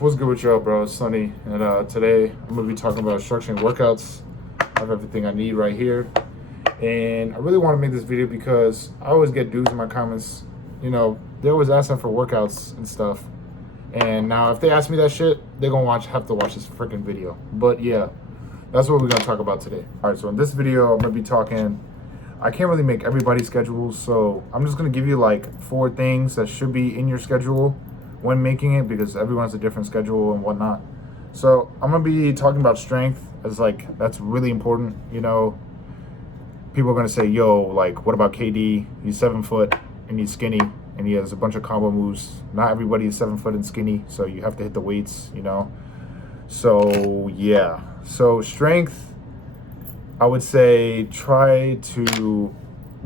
What's good with y'all, bro? It's Sunny, and today I'm gonna be talking about structuring workouts. I have everything I need right here, and I really want to make this video because I always get dudes in my comments. You know, they always asking for workouts and stuff, and now if they ask me that shit, they're gonna have to watch this freaking video. But yeah, that's what we're gonna talk about today. All right, so in this video, I'm gonna be talking. I can't really make everybody's schedule, so I'm just gonna give you like 4 things that should be in your schedule when making it, because everyone has a different schedule and whatnot. So I'm gonna be talking about strength as like that's really important. You know, people are gonna say, yo, like what about KD? He's 7 foot and he's skinny and he has a bunch of combo moves. Not everybody is 7 foot and skinny, so you have to hit the weights, you know. So yeah, so strength, I would say try to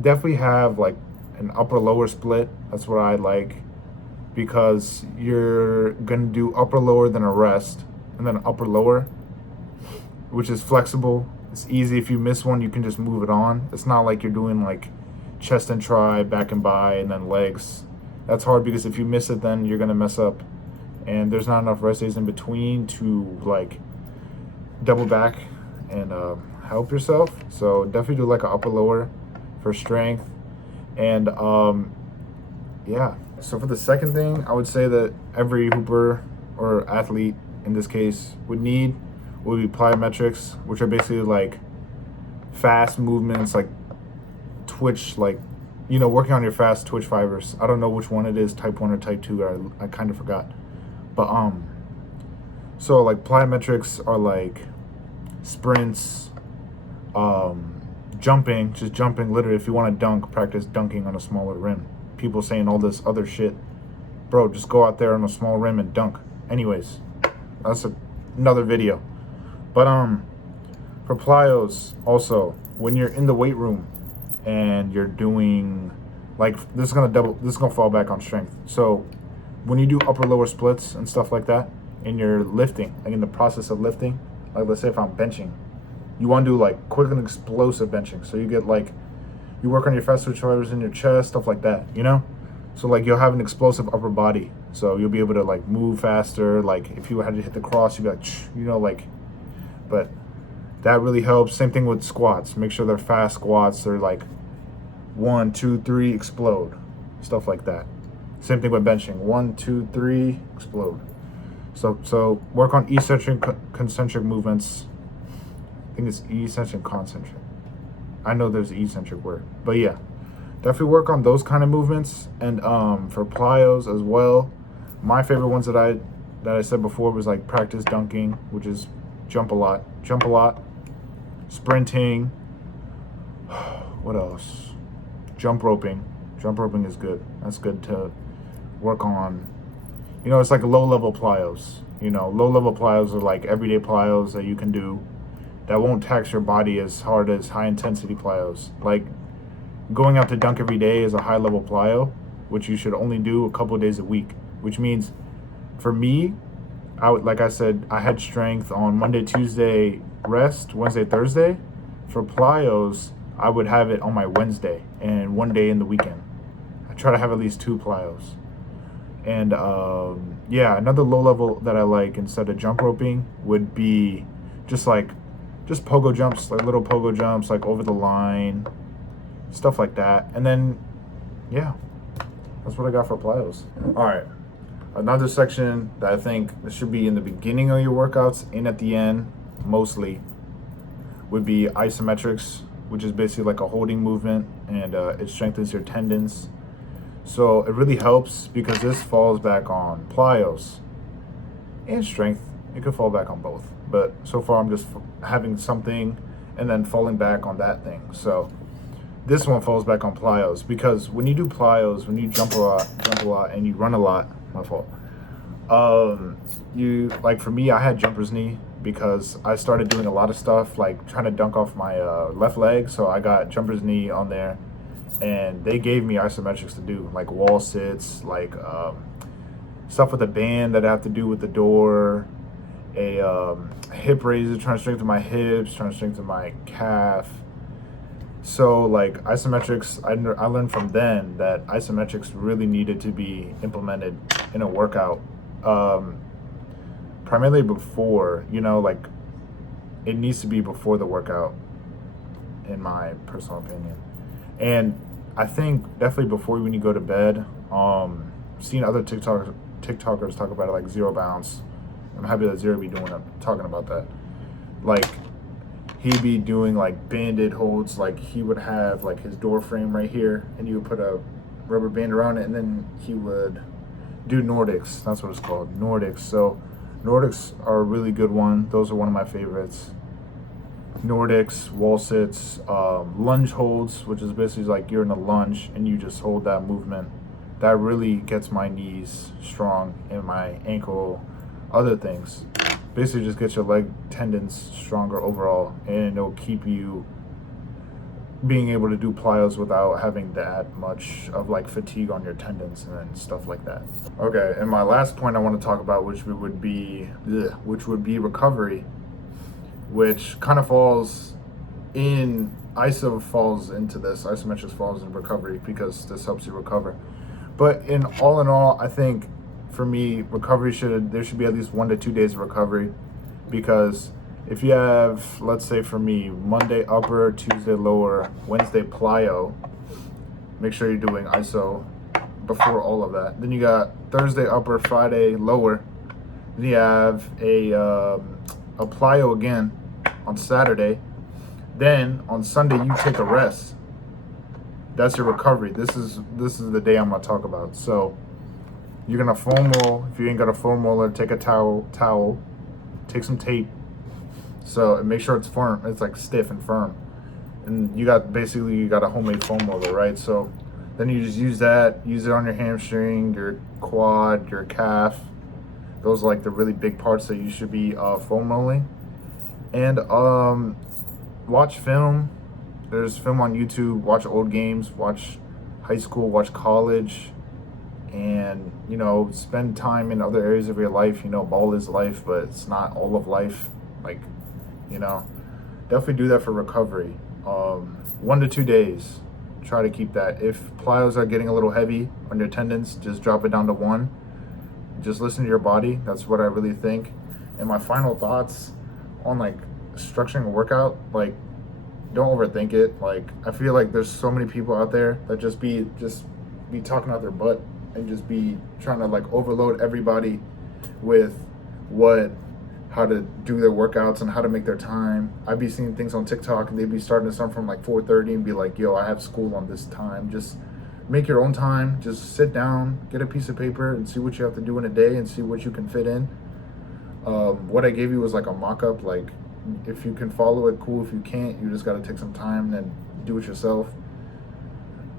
definitely have like an upper lower split. That's what I like, because you're gonna do upper lower then a rest and then upper lower, which is flexible. It's easy. If you miss one, you can just move it on. It's not like you're doing like chest and try, back and by, and then legs. That's hard because if you miss it, then you're gonna mess up, and there's not enough rest days in between to like double back and help yourself. So definitely do like an upper lower for strength. And yeah, so for the second thing, I would say that every hooper or athlete in this case would be plyometrics, which are basically like fast movements, like twitch, like, you know, working on your fast twitch fibers. I don't know which one it is, type 1 or type 2, I kind of forgot. But so like plyometrics are like sprints, jumping, just jumping. Literally, if you want to dunk, practice dunking on a smaller rim. People saying all this other shit, bro, just go out there on a small rim and dunk. Anyways, that's another video. But for plyos, also, when you're in the weight room and you're doing like this is gonna fall back on strength. So when you do upper lower splits and stuff like that, and you're lifting, like in the process of lifting, like let's say if I'm benching, you want to do like quick and explosive benching. So you get like, you work on your fast twitch fibers in your chest, stuff like that, you know? So like you'll have an explosive upper body. So you'll be able to like move faster. Like if you had to hit the cross, you'd be like, you know, like, but that really helps. Same thing with squats. Make sure they're fast squats. They're like 1, 2, 3, explode. Stuff like that. Same thing with benching. 1, 2, 3, explode. So work on eccentric, concentric movements. I think it's eccentric, concentric. I know there's an eccentric word, but yeah, definitely work on those kind of movements. And for plyos as well, my favorite ones that I said before was like practice dunking, which is jump a lot, sprinting. What else? Jump roping is good. That's good to work on. You know, it's like low level plyos. You know, low level plyos are like everyday plyos that you can do that won't tax your body as hard as high intensity plyos. Like going out to dunk every day is a high level plyo, which you should only do a couple of days a week, which means for me, like I said, I had strength on Monday, Tuesday, rest, Wednesday, Thursday. For plyos, I would have it on my Wednesday and 1 day in the weekend. I try to have at least 2 plyos. And yeah, another low level that I like instead of jump roping would be just pogo jumps, like little pogo jumps, like over the line, stuff like that. And then, yeah, that's what I got for plyos. All right, another section that I think that should be in the beginning of your workouts and at the end, mostly, would be isometrics, which is basically like a holding movement, and it strengthens your tendons. So it really helps because this falls back on plyos and strength. It could fall back on both, but so far I'm just having something and then falling back on that thing. So this one falls back on plyos, because when you do plyos, when you jump a lot and you run a lot, my fault. You, like for me, I had jumper's knee because I started doing a lot of stuff like trying to dunk off my left leg. So I got jumper's knee on there, and they gave me isometrics to do, like wall sits, like stuff with a band that I have to do with the door, a hip raiser, trying to strengthen my hips, trying to strengthen my calf. So like isometrics, I learned from then that isometrics really needed to be implemented in a workout. primarily before, you know, like it needs to be before the workout, in my personal opinion. And I think definitely before when you go to bed. Seen other TikTokers talk about it, like Zero Bounce. I'm happy that Zero be talking about that. Like he'd be doing like banded holds, like he would have like his door frame right here, and you would put a rubber band around it, and then he would do Nordics. That's what it's called, Nordics. So Nordics are a really good one. Those are one of my favorites. Nordics, wall sits, lunge holds, which is basically like you're in a lunge and you just hold that movement. That really gets my knees strong and my ankle, other things. Basically just gets your leg tendons stronger overall, and it'll keep you being able to do plyos without having that much of like fatigue on your tendons and stuff like that. Okay, and my last point I want to talk about, which would be recovery, which kind of falls in, Isometrics falls in recovery because this helps you recover. But in all, I think for me, there should be at least 1 to 2 days of recovery, because if you have, let's say for me, Monday upper, Tuesday lower, Wednesday plyo, make sure you're doing iso before all of that. Then you got Thursday upper, Friday lower. Then you have a plyo again on Saturday. Then on Sunday you take a rest. That's your recovery. This is the day I'm gonna talk about. So you're gonna foam roll. If you ain't got a foam roller, take a towel, take some tape. So and make sure it's firm. It's like stiff and firm. And you got a homemade foam roller, right? So then you just use it on your hamstring, your quad, your calf. Those are like the really big parts that you should be foam rolling. And watch film. There's film on YouTube. Watch old games. Watch high school. Watch college. And, you know, spend time in other areas of your life. You know, ball is life, but it's not all of life. Like, you know, definitely do that for recovery. 1 to 2 days. Try to keep that. If plyos are getting a little heavy on your tendons, just drop it down to 1. Just listen to your body. That's what I really think. And my final thoughts on like structuring a workout, like don't overthink it. Like I feel like there's so many people out there that just be talking out their butt and just be trying to like overload everybody with how to do their workouts and how to make their time. I'd be seeing things on TikTok and they'd be starting to start from like 4:30 and be like, yo, I have school on this time. Just make your own time. Just sit down, get a piece of paper and see what you have to do in a day and see what you can fit in. What I gave you was like a mock-up. Like if you can follow it, cool. If you can't, you just got to take some time and do it yourself.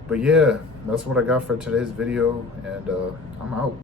But yeah, that's what I got for today's video, and I'm out.